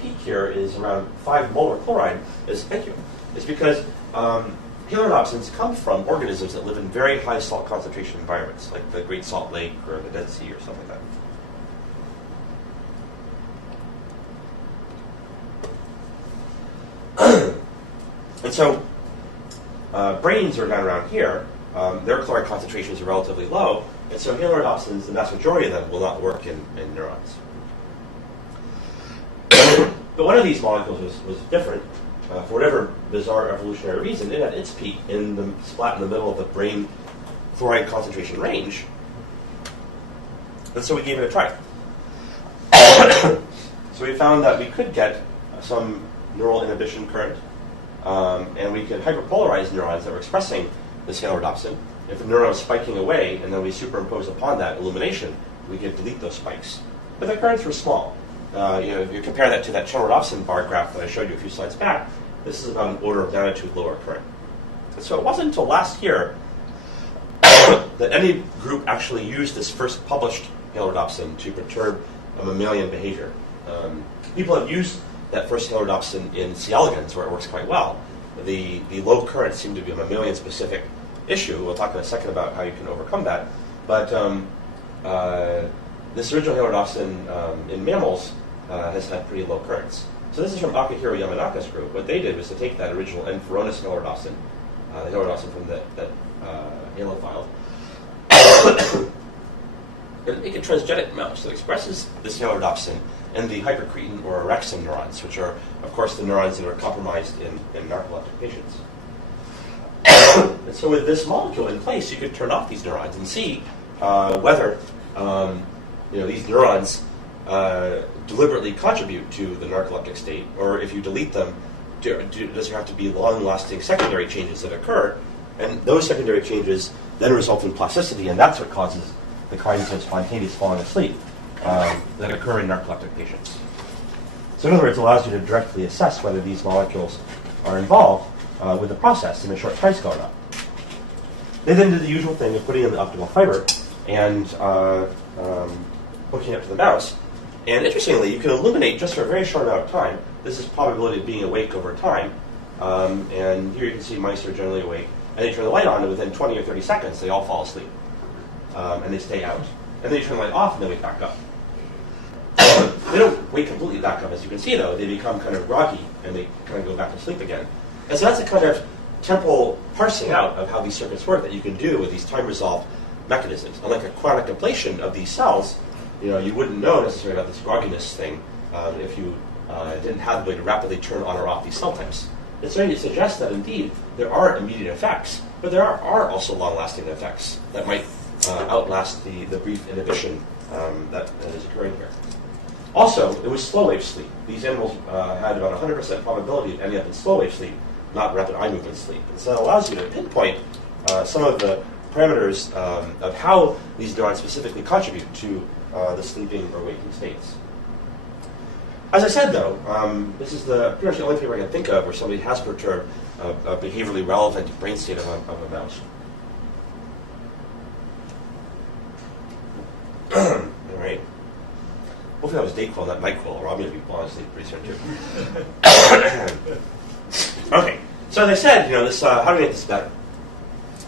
peak here is around 5 molar chloride is because Halodoxins come from organisms that live in very high salt concentration environments, like the Great Salt Lake or the Dead Sea or something like that. And so brains are down around here. Their chloride concentrations are relatively low, and so Halodoxins, the vast majority of them, will not work in neurons. But one of these molecules was different. For whatever bizarre evolutionary reason, it had its peak in the spot in the middle of the brain chloride concentration range. And so we gave it a try. So we found that we could get some neural inhibition current, and we could hyperpolarize neurons that were expressing this Halodoxin. If the neuron was spiking away, and then we superimpose upon that illumination, we could delete those spikes. But the currents were small. If you compare that to that Halodoxin bar graph that I showed you a few slides back, this is about an order of magnitude lower current. And so it wasn't until last year that any group actually used this first published Halodoxin to perturb a mammalian behavior. People have used that first Halodoxin in C. elegans, where it works quite well. The low currents seem to be a mammalian-specific issue. We'll talk in a second about how you can overcome that. But this original Halodoxin in mammals has had pretty low currents. So this is from Akihiro Yamanaka's group. What they did was to take that original N-Furonus Halodoxin, the Halodoxin from that Halo file, and make a transgenic mouse that expresses this Halodoxin in the hypercretin or orexin neurons, which are, of course, the neurons that are compromised in narcoleptic patients. And so with this molecule in place, you could turn off these neurons and see whether these neurons deliberately contribute to the narcoleptic state, or if you delete them, does there have to be long-lasting secondary changes that occur? And those secondary changes then result in plasticity, and that's what causes the kinds of spontaneous falling asleep that occur in narcoleptic patients. So in other words, it allows you to directly assess whether these molecules are involved with the process in a short timescale or not. They then did the usual thing of putting in the optical fiber and hooking it to the mouse. And interestingly, you can illuminate just for a very short amount of time. This is probability of being awake over time. And here you can see mice are generally awake. And they turn the light on, and within 20 or 30 seconds, they all fall asleep. And they stay out. And then you turn the light off, and they wake back up. They don't wake completely back up, as you can see, though. They become kind of groggy, and they kind of go back to sleep again. And so that's a kind of temporal parsing out of how these circuits work that you can do with these time-resolved mechanisms. Unlike a chronic ablation of these cells, you wouldn't know necessarily about this grogginess thing if you didn't have the way to rapidly turn on or off these cell types. It's starting to suggest that indeed there are immediate effects, but there are also long-lasting effects that might outlast the brief inhibition that is occurring here. Also, it was slow-wave sleep. These animals had about 100% probability of ending up in slow-wave sleep, not rapid eye movement sleep. And so that allows you to pinpoint some of the parameters of how these neurons specifically contribute to the sleeping or waking states. As I said, though, this is pretty much the only paper I can think of where somebody has perturbed a behaviorally relevant brain state of a mouse. All right. Hopefully that was Dayquil, not NyQuil, or I'm going to be falling asleep pretty soon, too. Okay. So as I said, this how do we make this better?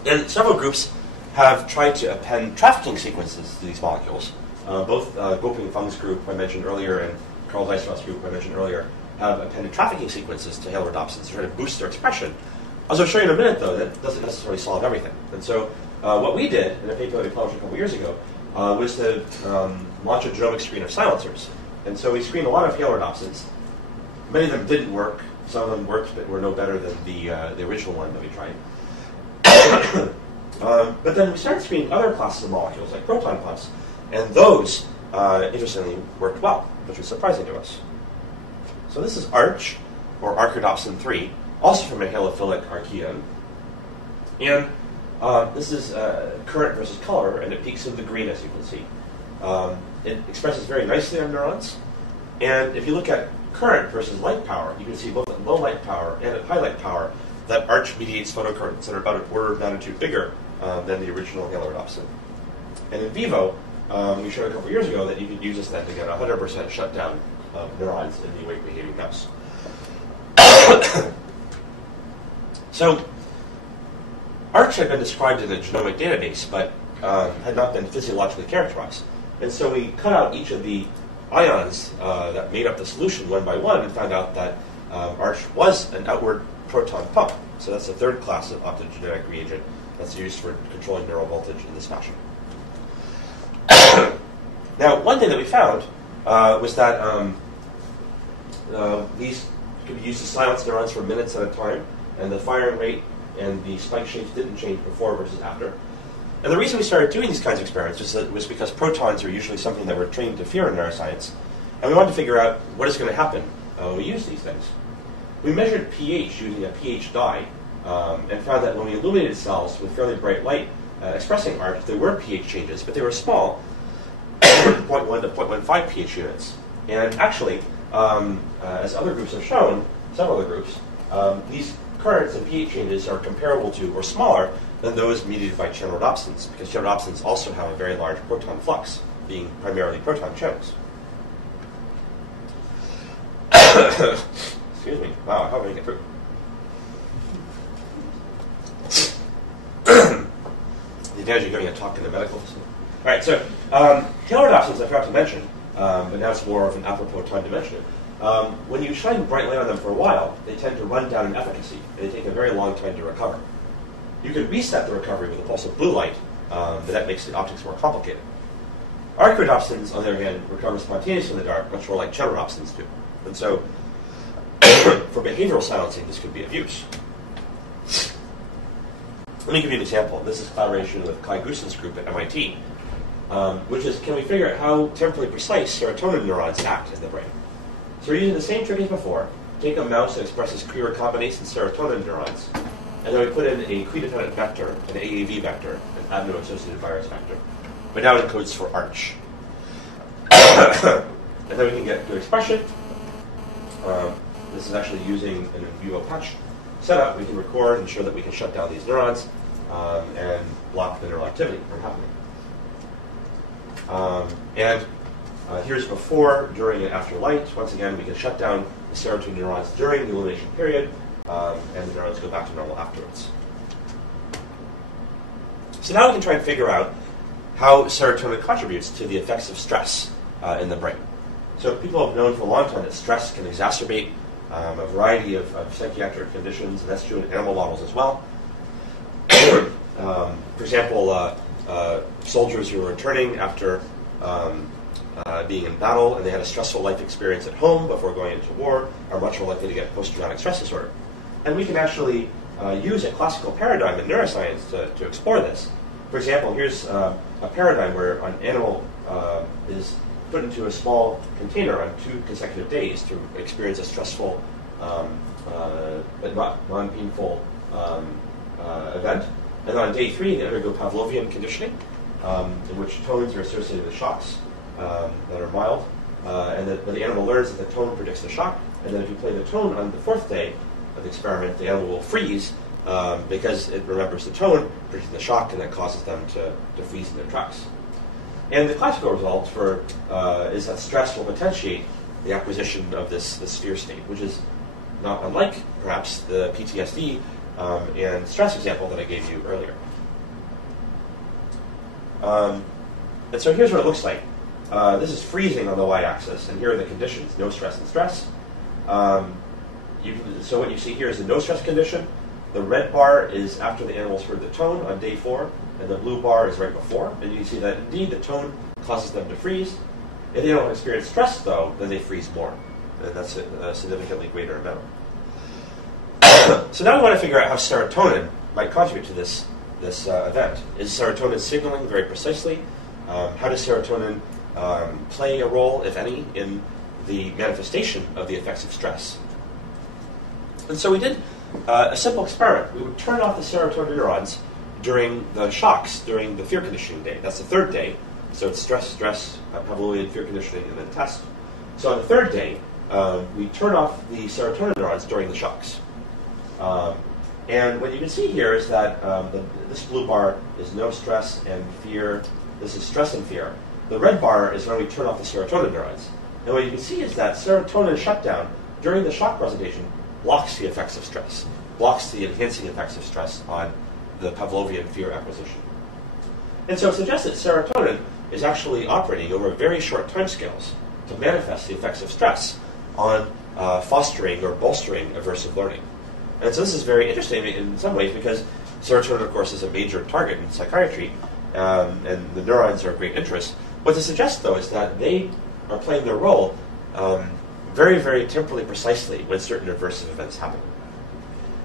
And several groups have tried to append trafficking sequences to these molecules. Both Goping Feng's group I mentioned earlier and Carl Weisroth's group I mentioned earlier have appended trafficking sequences to Halodoxins to try to boost their expression. As I'll show you in a minute, though, that doesn't necessarily solve everything. And so what we did in a paper that we published a couple years ago was to launch a genomic screen of silencers. And so we screened a lot of Halodoxins. Many of them didn't work. Some of them worked but were no better than the original one that we tried. But then we started screening other classes of molecules, like proton pumps, and those, interestingly, worked well, which was surprising to us. So this is ARCH, or Archdopsin 3, also from a halophilic archaeon. And this is current versus color, and it peaks in the green, as you can see. It expresses very nicely on neurons. And if you look at current versus light power, you can see both at low light power and at high light power that ARCH mediates photocurrents that are about an order of magnitude bigger than the original Halodoxin. And in vivo, we showed a couple years ago that you could use this then to get 100% shutdown of neurons in the awake-behaving mouse. So, ARCH had been described in a genomic database, but had not been physiologically characterized. And so we cut out each of the ions that made up the solution one by one and found out that ARCH was an outward proton pump. So that's the third class of optogenetic reagent that's used for controlling neural voltage in this fashion. Now, one thing that we found was that these could be used to silence neurons for minutes at a time, and the firing rate and the spike shapes didn't change before versus after. And the reason we started doing these kinds of experiments was because protons are usually something that we're trained to fear in neuroscience, and we wanted to figure out what is going to happen when we use these things. We measured pH using a pH dye, and found that when we illuminated cells with fairly bright light expressing ARCH, there were pH changes, but they were small, 0.1 to 0.15 pH units. And actually, as other groups have shown, several other groups, these currents and pH changes are comparable to or smaller than those mediated by channelodopsins, because channelodopsins also have a very large proton flux, being primarily proton channels. Excuse me. Wow, how did I get through? The advantage of giving a talk in the medical facility. All right, so channelodopsins I forgot to mention, but now it's more of an apropos time to mention it. When you shine bright light on them for a while, they tend to run down in efficacy, and they take a very long time to recover. You can reset the recovery with a pulse of blue light, but that makes the optics more complicated. Archdopsins, on the other hand, recover spontaneously in the dark, much more like channelodopsins do. And so, for behavioral silencing, this could be of use. Let me give you an example. This is collaboration with Kai Goosen's group at MIT, which is, can we figure out how temporally precise serotonin neurons act in the brain? So we're using the same trick as before. Take a mouse that expresses Cre recombinase and serotonin neurons, and then we put in a Cre-dependent vector, an AAV vector, an adeno-associated virus vector, but now it encodes for ARCH. And then we can get good expression. This is actually using an in vivo patch setup. We can record and show that we can shut down these neurons and block the neural activity from happening. Here's before, during, and after light. Once again, we can shut down the serotonin neurons during the illumination period, and the neurons go back to normal afterwards. So now we can try and figure out how serotonin contributes to the effects of stress in the brain. So people have known for a long time that stress can exacerbate a variety of psychiatric conditions, and that's true in animal models as well. For example, soldiers who are returning after being in battle and they had a stressful life experience at home before going into war are much more likely to get post-traumatic stress disorder. And we can actually use a classical paradigm in neuroscience to explore this. For example, here's a paradigm where an animal is put into a small container on 2 consecutive days to experience a stressful but not non-painful event. And on day 3, they undergo Pavlovian conditioning, in which tones are associated with shocks that are mild. And the animal learns that the tone predicts the shock. And then if you play the tone on the 4th day of the experiment, the animal will freeze because it remembers the tone predicting the shock, and that causes them to freeze in their tracks. And the classical result is that stress will potentiate the acquisition of this fear state, which is not unlike, perhaps, the PTSD and stress example that I gave you earlier. And so here's what it looks like. This is freezing on the y-axis, and here are the conditions, no stress and stress. So what you see here is the no stress condition. The red bar is after the animals heard the tone on day 4, and the blue bar is right before. And you can see that indeed the tone causes them to freeze. If they don't experience stress, though, then they freeze more. And that's a significantly greater amount. So now we want to figure out how serotonin might contribute to this event. Is serotonin signaling very precisely? How does serotonin play a role, if any, in the manifestation of the effects of stress? And so we did a simple experiment. We would turn off the serotonin neurons during the shocks, during the fear conditioning day. That's the third day. So it's stress, Pavlovian fear conditioning, and then test. So on the third day, we turn off the serotonin neurons during the shocks. And what you can see here is that this blue bar is no stress and fear. This is stress and fear. The red bar is when we turn off the serotonin neurons. And what you can see is that serotonin shutdown during the shock presentation blocks the effects of stress, blocks the enhancing effects of stress on the Pavlovian fear acquisition. And so it suggests that serotonin is actually operating over very short timescales to manifest the effects of stress on fostering or bolstering aversive learning. And so this is very interesting in some ways because serotonin, of course, is a major target in psychiatry, and the neurons are of great interest. What this suggests, though, is that they are playing their role very, very temporally precisely when certain aversive events happen.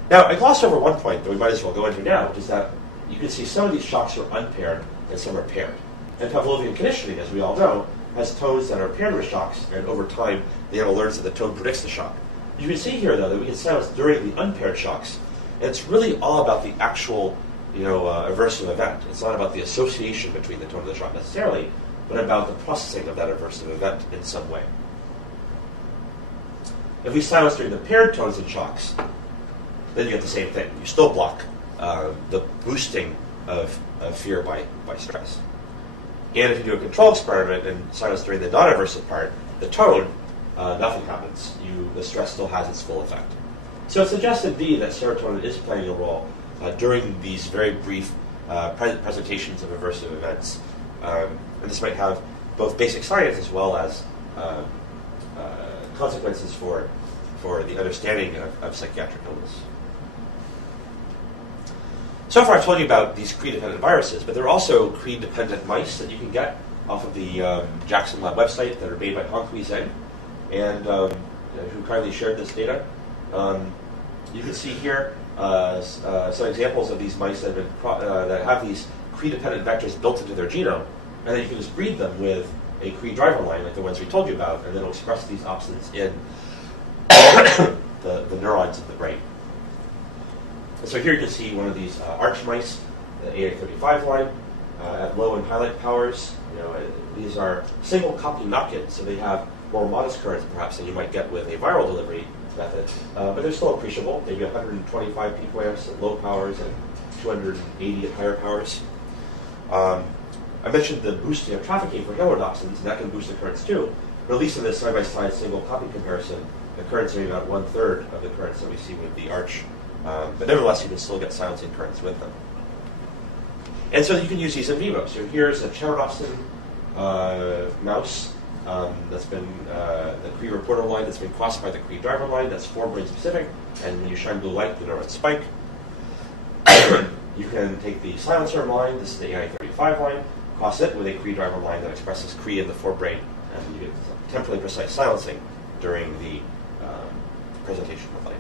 Now, I glossed over one point that we might as well go into now, which is that you can see some of these shocks are unpaired and some are paired. And Pavlovian conditioning, as we all know, has tones that are paired with shocks, and over time, the animal learns that the tone predicts the shock. You can see here, though, that we can silence during the unpaired shocks, and it's really all about the actual, aversive event. It's not about the association between the tone and the shock necessarily, but about the processing of that aversive event in some way. If we silence during the paired tones and shocks, then you get the same thing. You still block the boosting of fear by stress. And if you do a control experiment and silence during the non-aversive part, the tone, nothing happens. The stress still has its full effect. So it suggests indeed that serotonin is playing a role during these very brief presentations of aversive events. And this might have both basic science as well as consequences for the understanding of psychiatric illness. So far I've told you about these Cree-dependent viruses, but there are also Cree-dependent mice that you can get off of the Jackson Lab website that are made by Hong Kui Zheng, and who kindly shared this data. You can see here some examples of these mice that have these Cree-dependent vectors built into their genome, and then you can just breed them with a creeddriver line like the ones we told you about, and then it'll express these opsins in the neurons of the brain. And so here you can see one of these arch mice, the AA35 line, at low and highlight powers. These are single copy knock-ins, so they have more modest currents perhaps than you might get with a viral delivery method, but they're still appreciable, maybe 125 picoamps at low powers and 280 at higher powers. I mentioned the boosting of trafficking for halodoxins, and that can boost the currents too. But at least in this side-by-side single copy comparison, the currents are about 1/3 of the currents that we see with the arch. But nevertheless, you can still get silencing currents with them. And so you can use these in vivo. So here's a Halodoxin mouse that's been, the Cree reporter line that's been crossed by the Cree driver line. That's forebrain specific. And when you shine blue light, the neurons spike. You can take the silencer line, this is the AI35 line, cross it with a Cree driver line that expresses Cree in the forebrain, and you get temporally precise silencing during the presentation of light.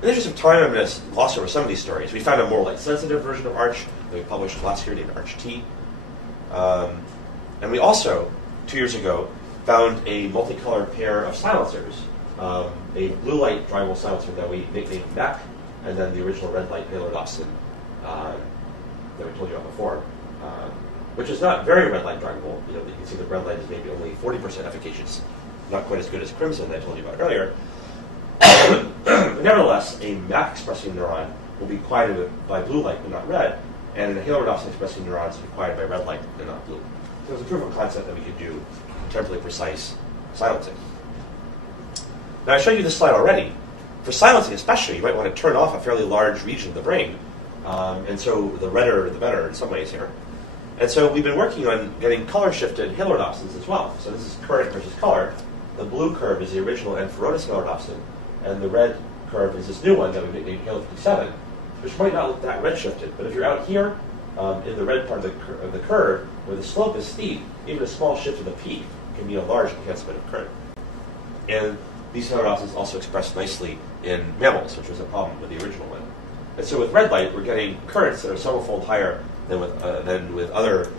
In the interest of time, I'm going to gloss over some of these stories. We found a more light-sensitive version of Arch that we published last year named Arch-T. And we also, 2 years ago, found a multicolored pair of silencers, a blue light drivable silencer that we nicknamed MEC, and then the original red light Halodoxin that we told you about before, which is not very red light drivable. You can see the red light is maybe only 40% efficacious, not quite as good as crimson that I told you about earlier. But nevertheless, a MAC expressing neuron will be quieted by blue light but not red, and a Halodoxin expressing neurons will be quieted by red light and not blue. So it's a proof of concept that we could do temporally precise silencing. Now I showed you this slide already. For silencing especially, you might want to turn off a fairly large region of the brain, and so the redder the better in some ways here. And so we've been working on getting color-shifted Halodoxins as well. So this is current versus color. The blue curve is the original Amphirotus Halodoxin, and the red curve is this new one that we named Halo 57, which might not look that redshifted. But if you're out here in the red part of the curve, where the slope is steep, even a small shift of the peak can be a large enhancement of current. And these halodoxins also expressed nicely in mammals, which was a problem with the original one. And so with red light, we're getting currents that are several-fold higher than with other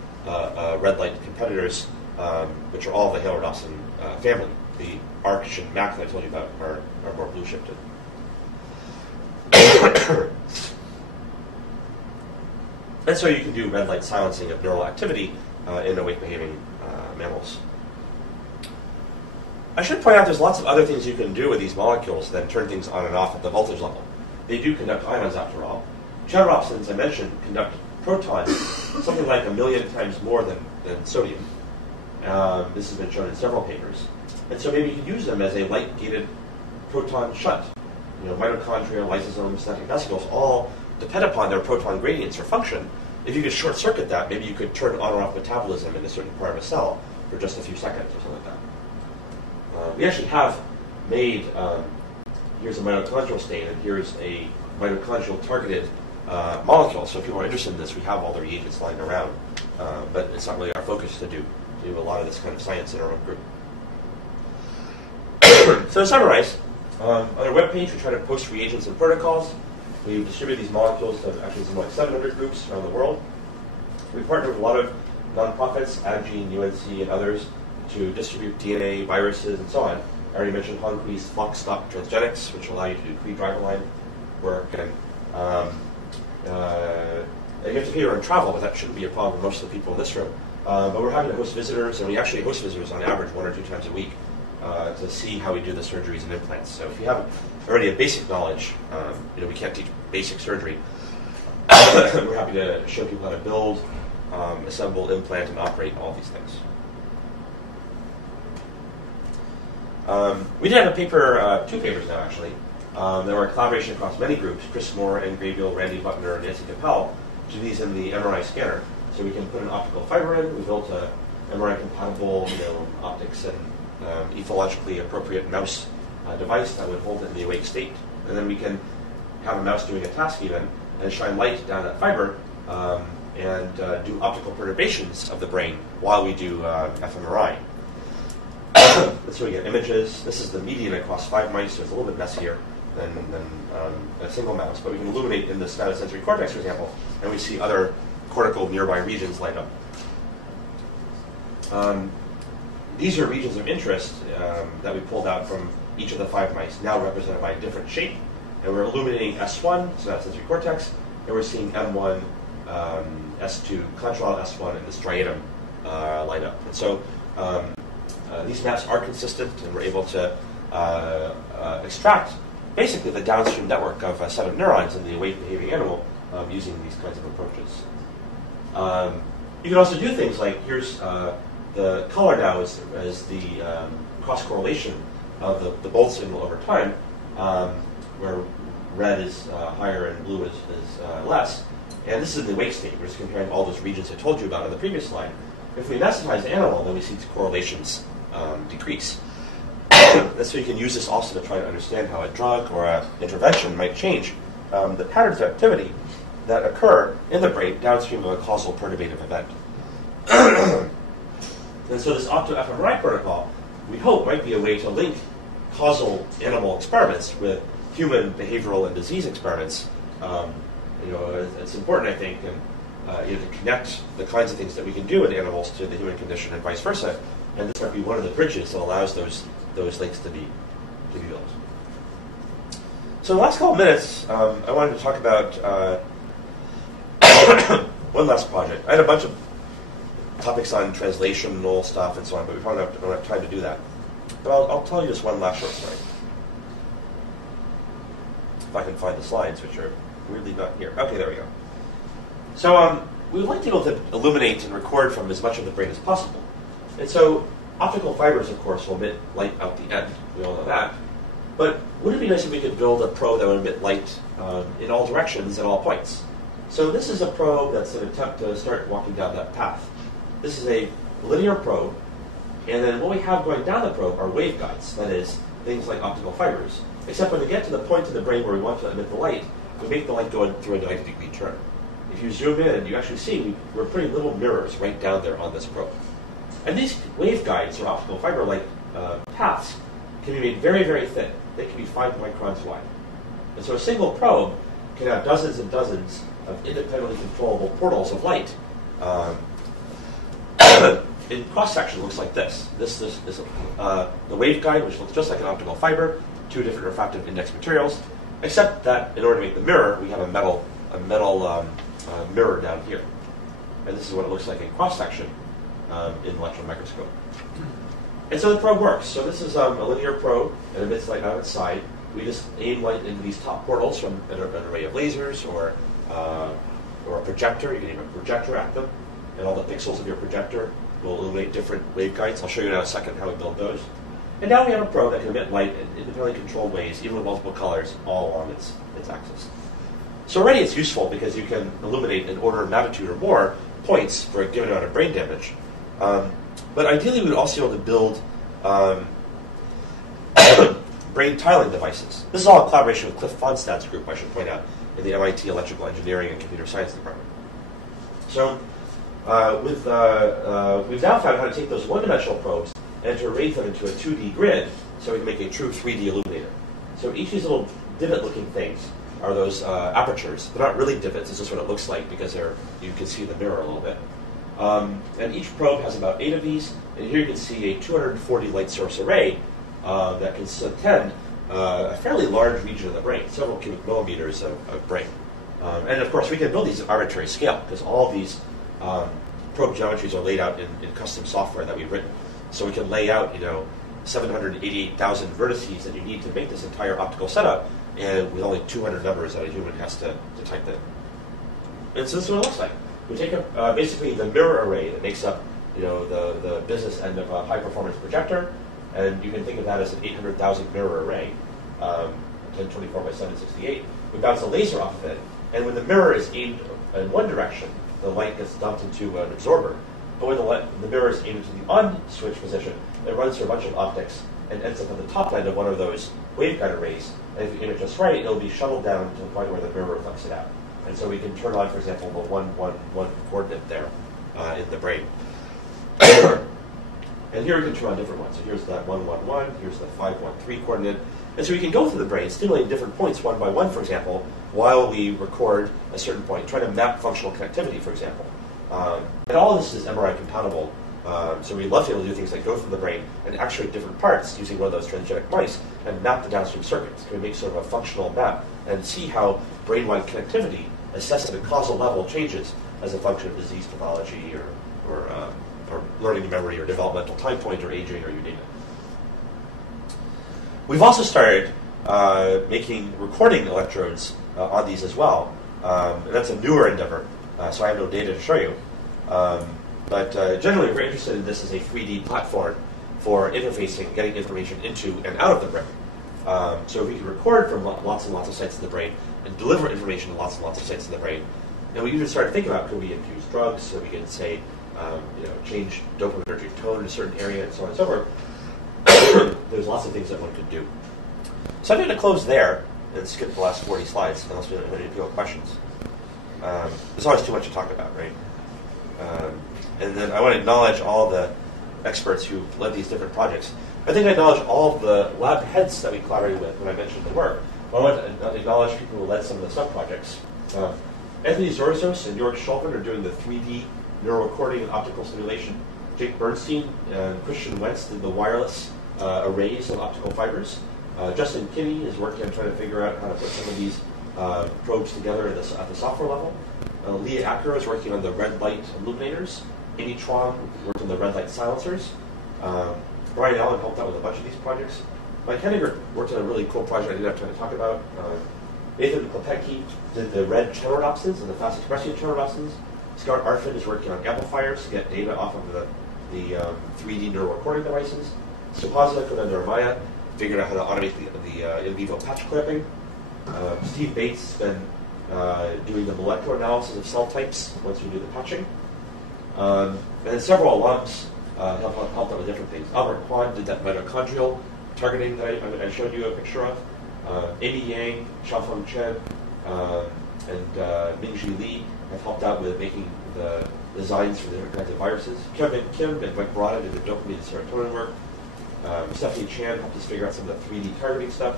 red light competitors, which are all the halodoxin family. The arch and MAC that I told you about are more blue shifted. And so you can do red light silencing of neural activity in awake behaving mammals. I should point out there's lots of other things you can do with these molecules than turn things on and off at the voltage level. They do conduct ions after all. Halodoxins, I mentioned, conduct protons something like 1 million times more than sodium. This has been shown in several papers. And so maybe you could use them as a light-gated proton shunt. Mitochondria, lysosomes, synaptic vesicles all depend upon their proton gradients or function. If you could short-circuit that, maybe you could turn on or off metabolism in a certain part of a cell for just a few seconds or something like that. We actually have made, here's a mitochondrial stain, and here's a mitochondrial targeted molecule. So if people are interested in this, we have all the reagents lying around. But it's not really our focus to do a lot of this kind of science in our own group. So to summarize, on our webpage, we try to post reagents and protocols. We distribute these molecules to actually something like 700 groups around the world. We partner with a lot of nonprofits, Aggene, UNC, and others, to distribute DNA, viruses, and so on. I already mentioned Hongree's Flux-Stop transgenics, which allow you to do creeddriver line work. And you have to pay your own travel, but that shouldn't be a problem for most of the people in this room. But we're happy to host visitors, and we actually host visitors on average 1 or 2 times a week to see how we do the surgeries and implants. So if you have already a basic knowledge, we can't teach basic surgery. We're happy to show people how to build, assemble, implant, and operate all these things. We did have a paper, 2 papers now actually. There were a collaboration across many groups, Chris Moore, Ann Graybill, Randy Butner, and Nancy Capel, to do these in the MRI scanner. So we can put an optical fiber in. We built a MRI-compatible optics and ethologically appropriate mouse device that would hold it in the awake state. And then we can have a mouse doing a task even, and shine light down that fiber and do optical perturbations of the brain while we do fMRI. That's where we get images. This is the median across 5 mice, so it's a little bit messier than a single mouse. But we can illuminate in the somatosensory cortex, for example, and we see other cortical nearby regions light up. These are regions of interest that we pulled out from each of the 5 mice, now represented by a different shape. And we're illuminating S1, somatosensory cortex, and we're seeing M1, S2, contralateral S1, and the striatum light up. And so these maps are consistent, and we're able to extract basically the downstream network of a set of neurons in the awake behaving animal using these kinds of approaches. You can also do things like, here's the color now is the cross-correlation of the bold signal over time, where red is higher and blue is less. And this is in the awake state. We're just comparing all those regions I told you about in the previous slide. If we anesthetize the animal, then we see correlations decrease. And so you can use this also to try to understand how a drug or an intervention might change the patterns of activity that occur in the brain downstream of a causal perturbative event. And so this opto-fMRI protocol, we hope, might be a way to link causal animal experiments with human behavioral and disease experiments. It's important, I think, and to connect the kinds of things that we can do in animals to the human condition and vice versa. And this might be one of the bridges that allows those links to be built. So in the last couple of minutes, I wanted to talk about one last project. I had a bunch of topics on translational stuff and so on, but we probably don't have time to do that. But I'll tell you just one last short story. If I can find the slides, which are weirdly not here. Okay, there we go. So we would like to be able to illuminate and record from as much of the brain as possible. And so optical fibers, of course, will emit light out the end. We all know that. But wouldn't it be nice if we could build a probe that would emit light in all directions at all points? So this is a probe that's an attempt to start walking down that path. This is a linear probe, and then what we have going down the probe are waveguides. That is, things like optical fibers. Except when we get to the point in the brain where we want to emit the light, we make the light go through a 90-degree turn. If you zoom in, you actually see we're putting little mirrors right down there on this probe. And these waveguides, or optical fiber-like paths, can be made very, very thin. They can be 5 microns wide. And so a single probe can have dozens and dozens of independently controllable portals of light. In cross-section, it looks like this. This is the waveguide, which looks just like an optical fiber, 2 different refractive index materials, except that in order to make the mirror, we have a metal mirror down here. And this is what it looks like in cross-section in electron microscope. And so the probe works. So this is a linear probe. It emits light out its side. We just aim light into these top portals from an array of lasers or a projector. You can aim a projector at them, and all the pixels of your projector will illuminate different waveguides. I'll show you in a second how we build those. And now we have a probe that can emit light in independently controlled ways, even with multiple colors, all along its axis. So already it's useful because you can illuminate an order of magnitude or more points for a given amount of brain damage. But ideally, we would also be able to build brain tiling devices. This is all in collaboration with Cliff Fonstad's group, I should point out, in the MIT Electrical Engineering and Computer Science Department. So we've now found how to take those one-dimensional probes and to arrange them into a 2D grid so we can make a true 3D illuminator. So each of these little divot-looking things are those apertures. They're not really divots, it's just what it looks like because you can see the mirror a little bit. And each probe has about 8 of these, and here you can see a 240 light source array that can attend a fairly large region of the brain, several cubic millimeters of brain. And of course, we can build these at arbitrary scale because all of these probe geometries are laid out in custom software that we've written. So we can lay out, 788,000 vertices that you need to make this entire optical setup, and with only 200 numbers that a human has to type in. And so this is what it looks like. We take basically the mirror array that makes up, the business end of a high-performance projector, and you can think of that as an 800,000 mirror array, 1024 by 768. We bounce a laser off of it, and when the mirror is aimed in one direction, the light gets dumped into an absorber. But when the mirror is aimed into the on-switch position, it runs through a bunch of optics and ends up at the top end of one of those waveguide arrays. And if you aim it just right, it'll be shuttled down to the point where the mirror reflects it out. And so we can turn on, for example, the 111 coordinate there in the brain. And here we can turn on different ones. So here's that 111, here's the 513 coordinate. And so we can go through the brain, stimulating different points one by one, for example, while we record a certain point, trying to map functional connectivity, for example. And all of this is MRI compatible. So we'd love to be able to do things like go through the brain and actuate different parts using one of those transgenic mice and map the downstream circuits. Can we make sort of a functional map and see how brain-wide connectivity assessed at a causal level changes as a function of disease pathology or learning memory or developmental time point or aging or you name it. We've also started making recording electrodes on these as well. And that's a newer endeavor, so I have no data to show you. But generally, we're interested in this as a 3D platform for interfacing, getting information into and out of the brain. So if we can record from lots and lots of sites in the brain and deliver information to lots and lots of sites in the brain, and we even started thinking about, could we infuse drugs so we can say, change dopamine or tone in a certain area and so on and so forth. There's lots of things that one could do. So I'm going to close there and skip the last 40 slides unless we have any questions. There's always too much to talk about, right? And then I want to acknowledge all the experts who led these different projects. I think I acknowledge all of the lab heads that we collaborated with when I mentioned the work. I want to acknowledge people who led some of the sub-projects. Anthony Zorzos and Georg Schulman are doing the 3D neural recording and optical simulation. Jake Bernstein and Christian Wentz did the wireless arrays of optical fibers. Justin Kinney is working on trying to figure out how to put some of these probes together at the software level. Leah Acker is working on the red light illuminators. Amy Chuang worked on the red light silencers. Brian Allen helped out with a bunch of these projects. Mike Henniger worked on a really cool project I didn't have time to talk about. Nathan Klepecki did the red Halodoxins and the fast expressing Halodoxins. Scott Arfin is working on amplifiers to get data off of the 3D neural recording devices. Suhasana Kundandaramaya figured out how to automate the in vivo patch clipping. Steve Bates has been doing the molecular analysis of cell types once we do the patching. And then several alums helped out with different things. Albert Kwan did that mitochondrial targeting that I showed you a picture of. Amy Yang, Xiaofeng Chen, and Mingji Li have helped out with making the designs for the different viruses. Kevin Kim and Mike Barada did the dopamine and serotonin work. Stephanie Chan helped us figure out some of the 3D targeting stuff.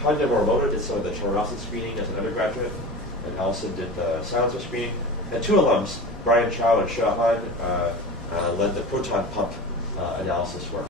Tanya Morimoto did some of the Halodoxin screening as an undergraduate, and Allison did the silencer screening. And two alums, Brian Chow and Xia Han, led the proton pump analysis work.